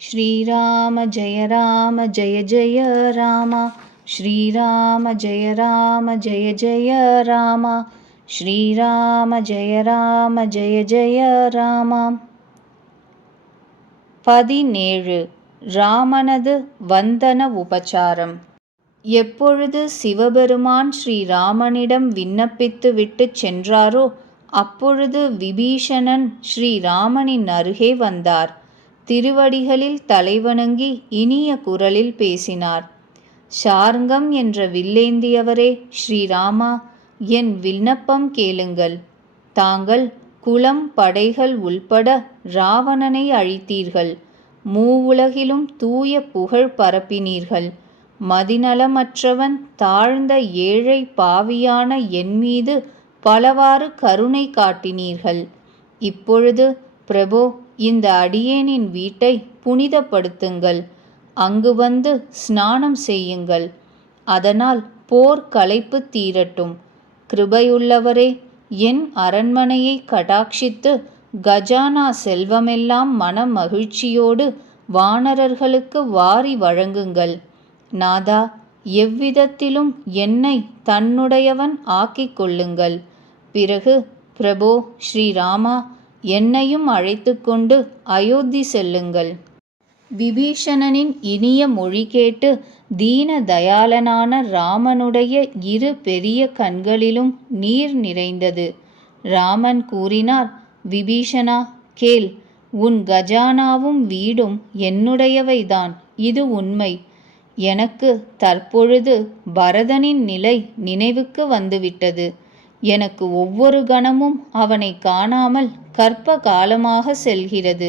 श्रीराम जय जय राम। श्रीराम जय जय राम। श्रीराम जय जय राम। 17 ராமனது வந்தன உபசாரம். எப்பொழுது சிவபெருமான் ஸ்ரீராமனிடம் விண்ணப்பித்து விட்டு சென்றாரோ அப்பொழுது விபீஷணன் ஸ்ரீராமனின் அருகே வந்தார். திருவடிகளில் தலைவணங்கி இனிய குரலில் பேசினார். ஷார்ங்கம் என்ற வில்லேந்தியவரே, ஸ்ரீராமா, என் விண்ணப்பம் கேளுங்கள். தாங்கள் குலம் படைகள் உள்பட ராவணனை அழித்தீர்கள். மூவுலகிலும் தூய புகழ் பரப்பினீர்கள். மதிநலமற்றவன் தாழ்ந்த ஏழை பாவியான என் மீது பலவாறு கருணை காட்டினீர்கள். இப்பொழுது பிரபோ, இந்த அடியேனின் வீட்டை புனிதப்படுத்துங்கள். அங்கு வந்து ஸ்நானம் செய்யுங்கள். அதனால் போர் களைப்பு தீரட்டும். கிருபையுள்ளவரே, என் அரண்மனையை கடாட்சித்து கஜானா செல்வமெல்லாம் மன மகிழ்ச்சியோடு வானரர்களுக்கு வாரி வழங்குங்கள். நாதா, எவ்விதத்திலும் என்னை தன்னுடையவன் ஆக்கிக் கொள்ளுங்கள். பிறகு பிரபோ ஸ்ரீராமா, என்னையும் அழைத்து கொண்டு அயோத்தி செல்லுங்கள். விபீஷணனின் இனிய மொழி கேட்டு தீன தயாளனான ராமனுடைய இரு பெரிய கண்களிலும் நீர் நிறைந்தது. ராமன் கூறினார், விபீஷணா, கேள். உன் கஜானாவும் வீடும் என்னுடையவைதான், இது உண்மை. எனக்கு தற்பொழுது பரதனின் நிலை நினைவுக்கு வந்துவிட்டது. எனக்கு ஒவ்வொரு கணமும் அவனை காணாமல் கற்ப காலமாக செல்கிறது.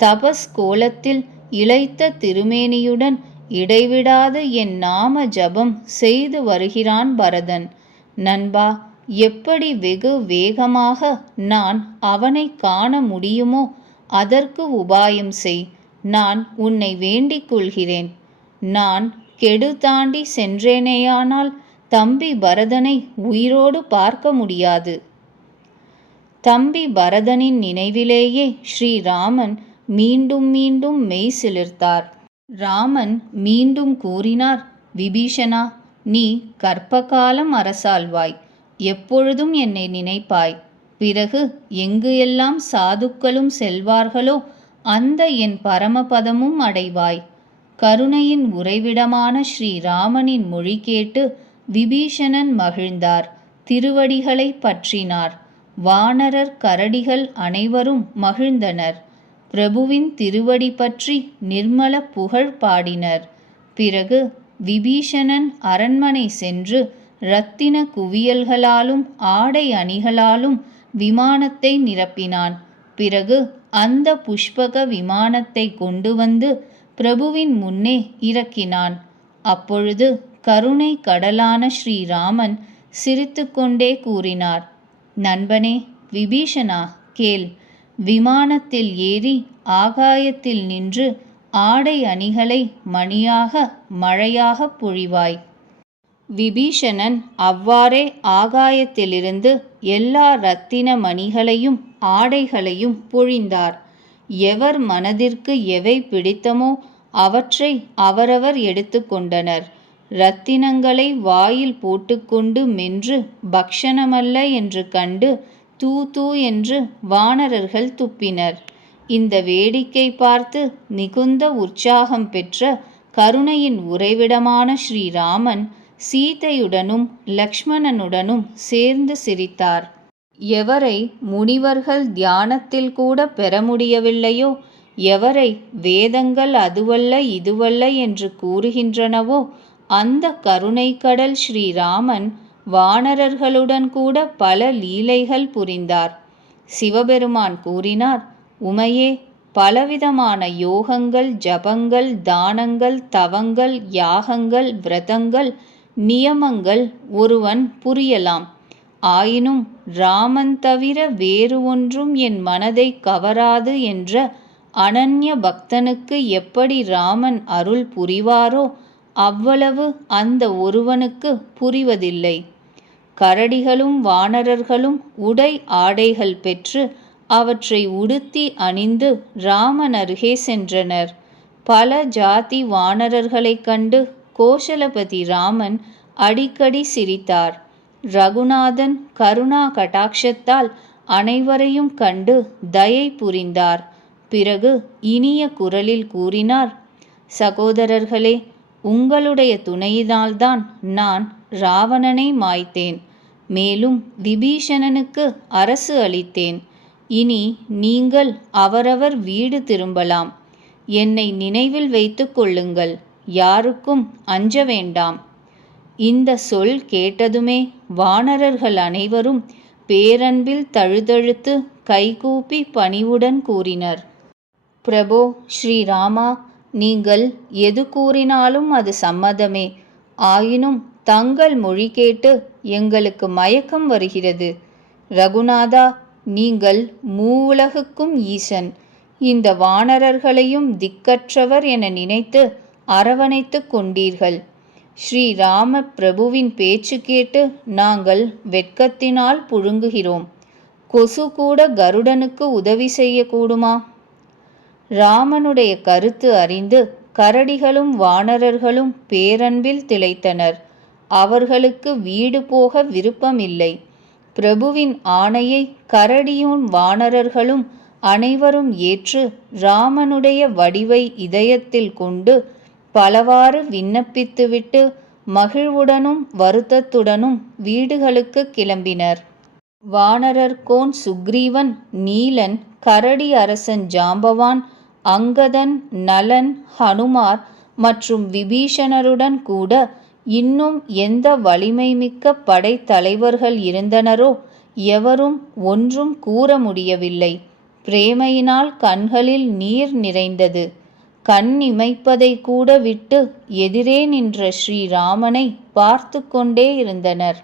தபஸ் கோலத்தில் இளைத்த திருமேனியுடன் இடைவிடாது என் நாம ஜபம் செய்து வருகிறான் பரதன். நண்பா, எப்படி வெகு வேகமாக நான் அவனை காண முடியுமோ அதற்கு உபாயம் செய். நான் உன்னை வேண்டிக் கொள்கிறேன். நான் கெடு தாண்டி சென்றேனேயானால் தம்பி பரதனை உயிரோடு பார்க்க முடியாது. தம்பி பரதனின் நினைவிலேயே ஸ்ரீராமன் மீண்டும் மீண்டும் மெய் சிலிர்த்தார். ராமன் மீண்டும் கூறினார், விபீஷணா, நீ கற்பகாலம் அரசாள்வாய். எப்பொழுதும் என்னை நினைப்பாய். பிறகு எங்கு எல்லாம் சாதுக்களும் செல்வார்களோ அந்த என் பரமபதமும் அடைவாய். கருணையின் உறைவிடமான ஸ்ரீராமனின் மொழி கேட்டு விபீஷணன் மகிழ்ந்தார். திருவடிகளை பற்றினார். வானரர் கரடிகள் அனைவரும் மகிழ்ந்தனர். பிரபுவின் திருவடி பற்றி நிர்மல புகழ் பாடினர். பிறகு விபீஷணன் அரண்மனை சென்று இரத்தின குவியல்களாலும் ஆடை அணிகளாலும் விமானத்தை நிரப்பினான். பிறகு அந்த புஷ்பக விமானத்தை கொண்டு வந்து பிரபுவின் முன்னே இறக்கினான். அப்பொழுது கருணை கடலான ஸ்ரீராமன் சிரித்துக்கொண்டே கூறினார், நண்பனே விபீஷணா, கேள். விமானத்தில் ஏறி ஆகாயத்தில் நின்று ஆடை அணிகளை மணியாக மழையாக பொழிவாய். விபீஷணன் அவ்வாறே ஆகாயத்திலிருந்து எல்லா இரத்தின மணிகளையும் ஆடைகளையும் பொழிந்தார். எவர் மனதிற்கு எவை பிடித்தமோ அவற்றை அவரவர் எடுத்து கொண்டனர். இரத்தினங்களை வாயில் போட்டுக்கொண்டு மென்று பக்ஷணமல்ல என்று கண்டு தூ தூ என்று வானரர்கள் துப்பினர். இந்த வேடிக்கை பார்த்து மிகுந்த உற்சாகம் பெற்ற கருணையின் உறைவிடமான ஸ்ரீராமன் சீதையுடனும் லக்ஷ்மணனுடனும் சேர்ந்து சிரித்தார். எவரை முனிவர்கள் தியானத்தில் கூட பெற முடியவில்லையோ, எவரை வேதங்கள் அதுவல்ல இதுவல்ல என்று கூறுகின்றனவோ அந்த கருணை கடல் ஸ்ரீராமன் வானரர்களுடன் கூட பல லீலைகள் புரிந்தார். சிவபெருமான் கூறினார், உமையே, பலவிதமான யோகங்கள், ஜபங்கள், தானங்கள், தவங்கள், யாகங்கள், விரதங்கள், நியமங்கள் ஒருவன் புரியலாம். ஆயினும் ராமன் தவிர வேறு ஒன்றும் என் மனதை கவராது என்ற அனன்ய பக்தனுக்கு எப்படி ராமன் அருள் புரிவாரோ அவ்வளவு அந்த ஒருவனுக்கு புரிவதில்லை. கரடிகளும் வானரர்களும் உடை ஆடைகள் பெற்று அவற்றை உடுத்தி அணிந்து ராமன் அருகே சென்றனர். பல ஜாதி வானரர்களைக் கண்டு கோசலபதி ராமன் அடிக்கடி சிரித்தார். ரகுநாதன் கருணா கடாட்சத்தால் அனைவரையும் கண்டு தயை புரிந்தார். பிறகு இனிய குரலில் கூறினார், சகோதரர்களே, உங்களுடைய துணையினால்தான் நான் ராவணனை மாய்த்தேன். மேலும் விபீஷணனுக்கு அரசு அளித்தேன். இனி நீங்கள் அவரவர் வீடு திரும்பலாம். என்னை நினைவில் வைத்து கொள்ளுங்கள். யாருக்கும் அஞ்ச வேண்டாம். இந்த சொல் கேட்டதுமே வானரர்கள் அனைவரும் பேரன்பில் தழுதழுத்து கைகூப்பி பணிவுடன் கூறினர், பிரபோ ஸ்ரீராமா, நீங்கள் எது கூறினாலும் அது சம்மதமே. ஆயினும் தங்கள் மொழி கேட்டு எங்களுக்கு மயக்கம் வருகிறது. ரகுநாதா, நீங்கள் மூவுலகுக்கும் ஈசன். இந்த வானரர்களையும் திக்கற்றவர் என நினைத்து அரவணைத்து கொண்டீர்கள். ஸ்ரீராம பிரபுவின் பேச்சு கேட்டு நாங்கள் வெட்கத்தினால் புழுங்குகிறோம். கொசு கூட கருடனுக்கு உதவி செய்யக்கூடுமா? ராமனுடைய கருத்து அறிந்து கரடிகளும் வானரர்களும் பேரன்பில் திளைத்தனர். அவர்களுக்கு வீடு போக விருப்பமில்லை. பிரபுவின் ஆணையை கரடியும் வானரர்களும் அனைவரும் ஏற்று ராமனுடைய வடிவை இதயத்தில் கொண்டு பலவாறு விண்ணப்பித்துவிட்டு மகிழ்வுடனும் வருத்தத்துடனும் வீடுகளுக்கு கிளம்பினர். வானரர்கோன் சுக்ரீவன், நீலன், கரடி அரசன் ஜாம்பவான், அங்கதன், நலன், ஹனுமார் மற்றும் விபீஷணருடன் கூட இன்னும் எந்த வலிமை மிக்க படைத்தலைவர்கள் இருந்தனரோ எவரும் ஒன்றும் கூற முடியவில்லை. பிரேமையினால் கண்களில் நீர் நிறைந்தது. கண் இமைப்பதை கூட விட்டு எதிரே நின்ற ஸ்ரீராமனை பார்த்து கொண்டே இருந்தனர்.